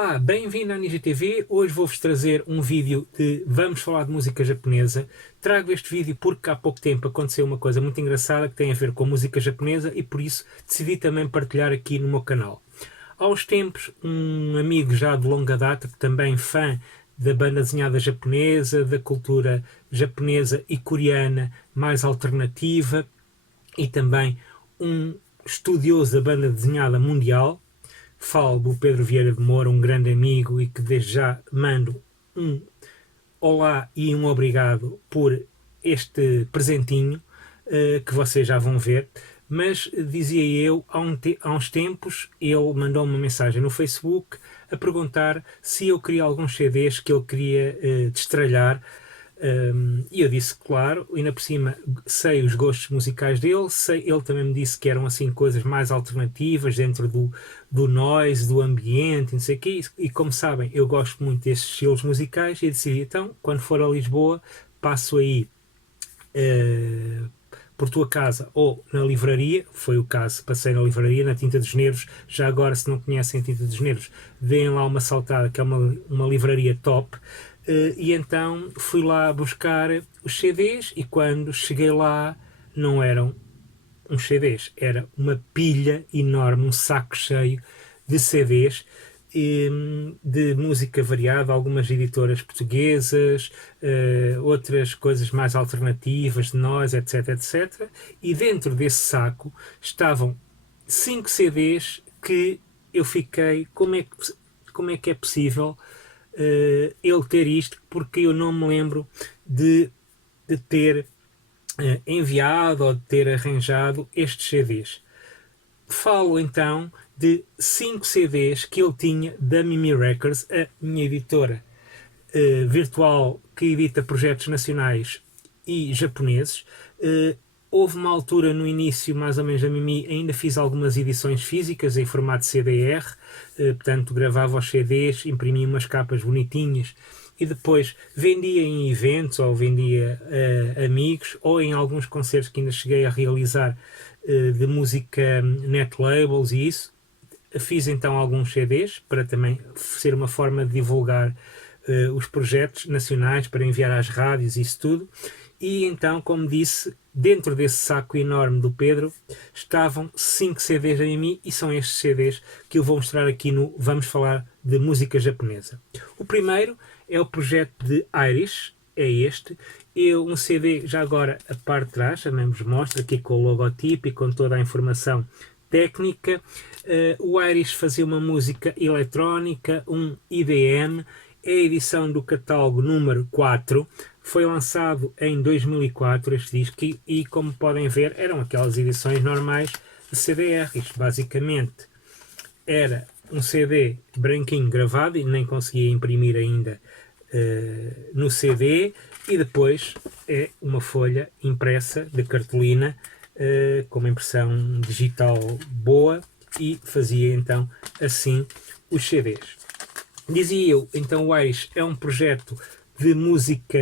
Olá, bem-vindo à Ninja TV. Hoje vou-vos trazer um vídeo de Vamos falar de música japonesa. Trago este vídeo porque há pouco tempo aconteceu uma coisa muito engraçada que tem a ver com música japonesa e por isso decidi também partilhar aqui no meu canal. Há uns tempos, um amigo já de longa data, também fã da banda desenhada japonesa, da cultura japonesa e coreana mais alternativa e também um estudioso da banda desenhada mundial, falo do Pedro Vieira de Moura, um grande amigo, e que desde já mando um olá e um obrigado por este presentinho que vocês já vão ver. Mas dizia eu, há uns tempos, ele mandou uma mensagem no Facebook a perguntar se eu queria alguns CDs que ele queria destralhar. E eu disse, claro, ainda por cima sei os gostos musicais dele, ele também me disse que eram assim coisas mais alternativas dentro do noise, do ambiente, não sei o quê, e como sabem, eu gosto muito desses estilos musicais e decidi, então, quando for a Lisboa, passo aí por tua casa ou na livraria, foi o caso, passei na livraria, na Tinta dos Nervos. Já agora, se não conhecem a Tinta dos Nervos, deem lá uma saltada, que é uma livraria top. E então fui lá buscar os CDs e quando cheguei lá não eram uns CDs, era uma pilha enorme, um saco cheio de CDs de música variada, algumas editoras portuguesas, outras coisas mais alternativas de nós, etc, etc. E dentro desse saco estavam 5 CDs que eu fiquei, como é que é possível ele ter isto, porque eu não me lembro de ter enviado ou de ter arranjado estes CDs. Falo então de 5 CDs que ele tinha da Mimi Records, a minha editora virtual que edita projetos nacionais e japoneses. Houve uma altura no início, mais ou menos, da Mimi, ainda fiz algumas edições físicas em formato CDR, portanto gravava os CDs, imprimia umas capas bonitinhas e depois vendia em eventos ou vendia a amigos ou em alguns concertos que ainda cheguei a realizar de música net labels e isso. Fiz então alguns CDs para também ser uma forma de divulgar os projetos nacionais, para enviar às rádios e isso tudo. E então, como disse, dentro desse saco enorme do Pedro estavam 5 CDs da Mimi e são estes CDs que eu vou mostrar aqui no Vamos Falar de Música Japonesa. O primeiro é o projeto de Irish, é este. Um CD, já agora a parte de trás, também vos mostro aqui com o logotipo e com toda a informação técnica. O Irish fazia uma música eletrónica, um IDM, é a edição do catálogo número 4, foi lançado em 2004 este disco e como podem ver eram aquelas edições normais de CDR. Isto basicamente era um CD branquinho gravado e nem conseguia imprimir ainda no CD, e depois é uma folha impressa de cartolina com uma impressão digital boa e fazia então assim os CDs. Dizia eu, então o Irish é um projeto de música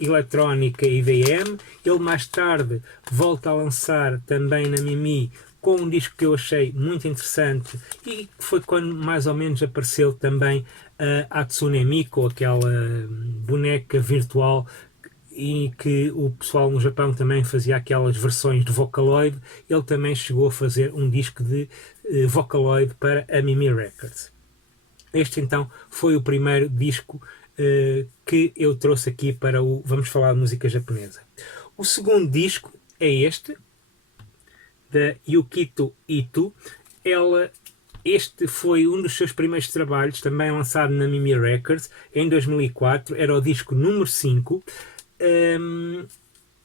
eletrónica e IDM. Ele mais tarde volta a lançar também na Mimi com um disco que eu achei muito interessante e foi quando mais ou menos apareceu também a Hatsune Miku, aquela boneca virtual e que o pessoal no Japão também fazia aquelas versões de Vocaloid. Ele também chegou a fazer um disco de Vocaloid para a Mimi Records. Este então foi o primeiro disco que eu trouxe aqui para o Vamos Falar de Música Japonesa. O segundo disco é este, da Yukito Ito. Este foi um dos seus primeiros trabalhos, também lançado na Mimi Records em 2004, era o disco número 5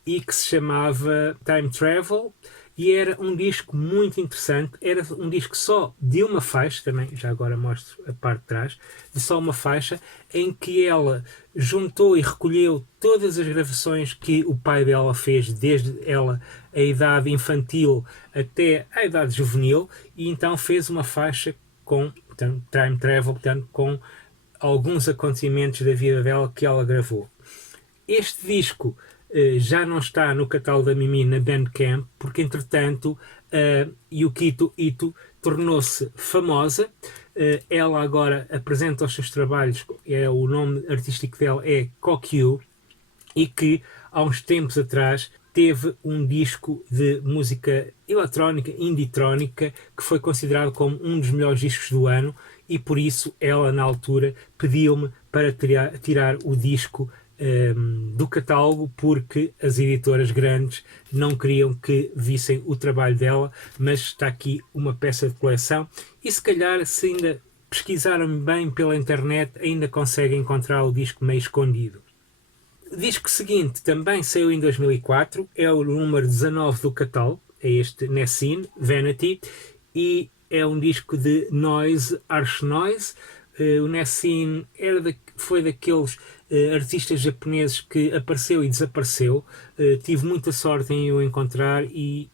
e que se chamava Time Travel. E era um disco muito interessante, era um disco só de uma faixa, também já agora mostro a parte de trás, de só uma faixa, em que ela juntou e recolheu todas as gravações que o pai dela fez, desde ela a idade infantil até a idade juvenil, e então fez uma faixa com, portanto, Time Travel, portanto, com alguns acontecimentos da vida dela que ela gravou. Este disco já não está no catálogo da Mimi na Bandcamp, porque entretanto Yukito Ito tornou-se famosa, Ela agora apresenta os seus trabalhos, o nome artístico dela é Kokyu, e que há uns tempos atrás teve um disco de música eletrónica, indie-trónica, que foi considerado como um dos melhores discos do ano, e por isso ela, na altura, pediu-me para tirar o disco do catálogo, porque as editoras grandes não queriam que vissem o trabalho dela, mas está aqui uma peça de coleção, e se calhar, se ainda pesquisarem bem pela internet, ainda conseguem encontrar o disco meio escondido. O disco seguinte também saiu em 2004, é o número 19 do catálogo, é este Nessin, Vanity, e é um disco de noise, harsh noise. O Nessin foi daqueles artistas japoneses que apareceu e desapareceu. Tive muita sorte em o encontrar e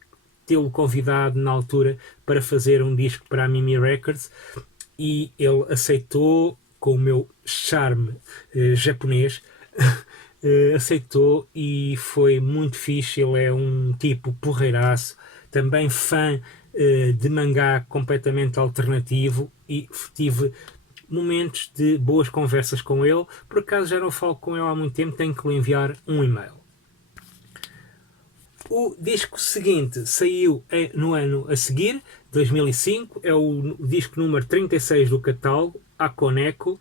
tê-lo convidado na altura para fazer um disco para a Mimi Records, e ele aceitou com o meu charme japonês. Aceitou e foi muito fixe. Ele é um tipo porreiraço, também fã de mangá completamente alternativo, e tive momentos de boas conversas com ele. Por acaso já não falo com ele há muito tempo, tenho que lhe enviar um e-mail. O disco seguinte saiu no ano a seguir, 2005, é o disco número 36 do catálogo, Akoneko,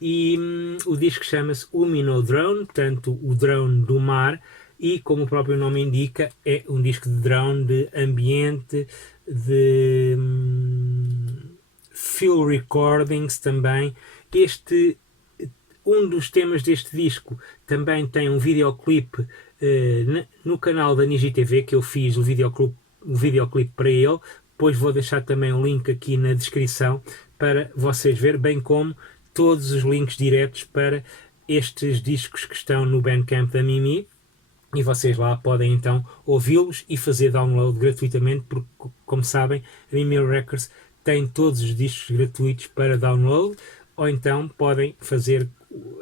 e o disco chama-se Umino Drone, portanto o drone do mar, e como o próprio nome indica, é um disco de drone, de ambiente, de field recordings também. Um dos temas deste disco também tem um videoclipe no canal da Niji TV, que eu fiz o videoclipe para ele. Depois vou deixar também o link aqui na descrição para vocês verem, bem como todos os links diretos para estes discos que estão no Bandcamp da Mimi, e vocês lá podem então ouvi-los e fazer download gratuitamente, porque, como sabem, a Mimi Records tem todos os discos gratuitos para download, ou então podem fazer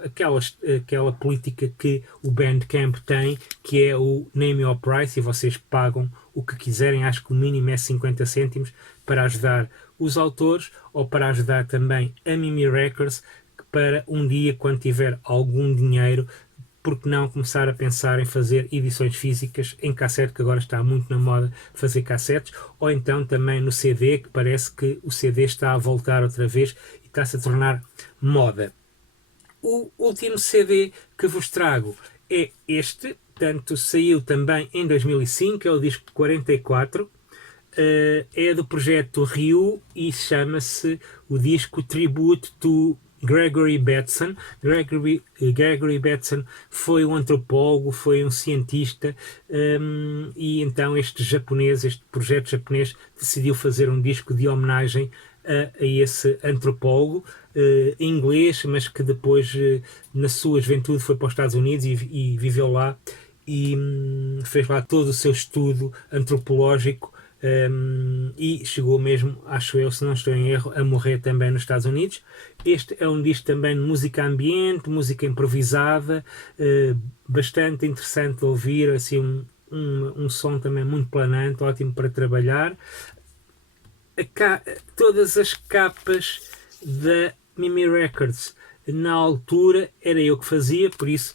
aquela política que o Bandcamp tem, que é o Name Your Price, e vocês pagam o que quiserem. Acho que o mínimo é 50 cêntimos para ajudar os autores, ou para ajudar também a Mimi Records, para um dia, quando tiver algum dinheiro, porque não começar a pensar em fazer edições físicas em cassete, que agora está muito na moda fazer cassetes, ou então também no CD, que parece que o CD está a voltar outra vez e está-se a tornar moda. O último CD que vos trago é este, portanto saiu também em 2005, é o disco 44, é do projeto Ryu e chama-se o disco Tribute to Gregory Bateson. Gregory Bateson foi um antropólogo, foi um cientista, e então este projeto japonês decidiu fazer um disco de homenagem a esse antropólogo inglês, mas que depois na sua juventude foi para os Estados Unidos e viveu lá, e fez lá todo o seu estudo antropológico, e chegou mesmo, acho eu, se não estou em erro, a morrer também nos Estados Unidos. Este é um disco também de música ambiente, música improvisada, bastante interessante de ouvir, assim, um som também muito planante, ótimo para trabalhar. Todas as capas da Mimi Records na altura era eu que fazia, por isso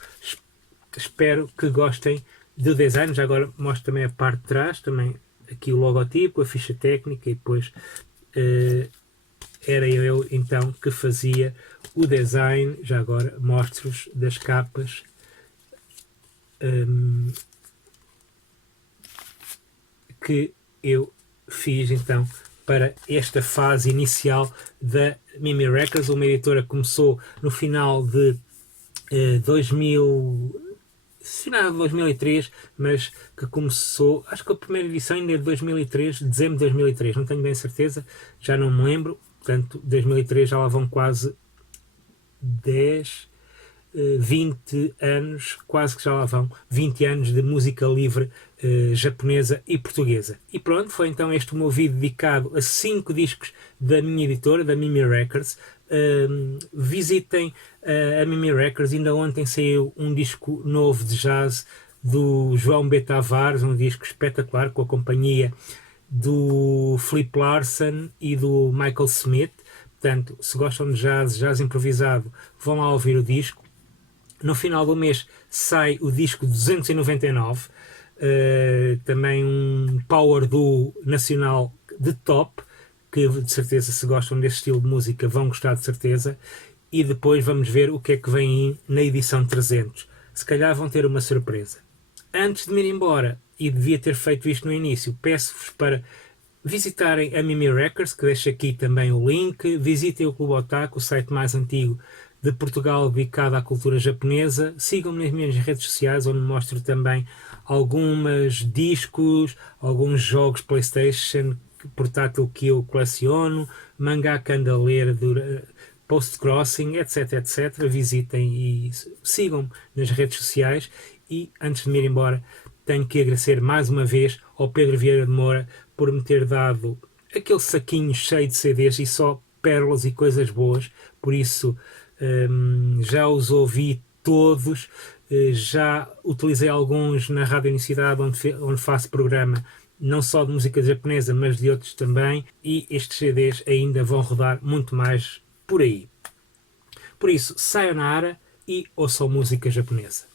espero que gostem do design. Já agora mostro também a parte de trás, também aqui o logotipo, a ficha técnica, e depois era eu então que fazia o design. Já agora mostro-vos das capas. Que eu fiz então para esta fase inicial da Mimi Records. Uma editora que começou no final de 2003, mas que começou, acho que a primeira edição ainda é de 2003, dezembro de 2003, não tenho bem certeza, já não me lembro. Portanto, 2003 já lá vão quase 20 anos, quase que já lá vão 20 anos de música livre japonesa e portuguesa. E pronto, foi então este o meu vídeo dedicado a 5 discos da minha editora, da Mimi Records. Visitem a Mimi Records. Ainda ontem saiu um disco novo de jazz do João B. Tavares, um disco espetacular, com a companhia do Flip Larsen e do Michael Smith. Portanto, se gostam de jazz improvisado, vão lá ouvir o disco. No final do mês sai o disco 299, também um power duo nacional de top, que de certeza, se gostam deste estilo de música, vão gostar de certeza. E depois vamos ver o que é que vem aí na edição 300. Se calhar vão ter uma surpresa. Antes de me ir embora, e devia ter feito isto no início, peço-vos para visitarem a Mimi Records, que deixo aqui também o link. Visitem o Clube Otaku, o site mais antigo de Portugal dedicado à cultura japonesa. Sigam-me nas minhas redes sociais, onde mostro também alguns discos, alguns jogos PlayStation portátil que eu coleciono, mangá que ando a ler, post-crossing, etc, etc. Visitem e sigam-me nas redes sociais. E antes de me ir embora, tenho que agradecer mais uma vez ao Pedro Vieira de Moura por me ter dado aquele saquinho cheio de CDs e só pérolas e coisas boas. Por isso, já os ouvi todos, já utilizei alguns na Rádio Unicidade, onde faço programa não só de música japonesa, mas de outros também, e estes CDs ainda vão rodar muito mais por aí. Por isso, sayonara e ouçam música japonesa.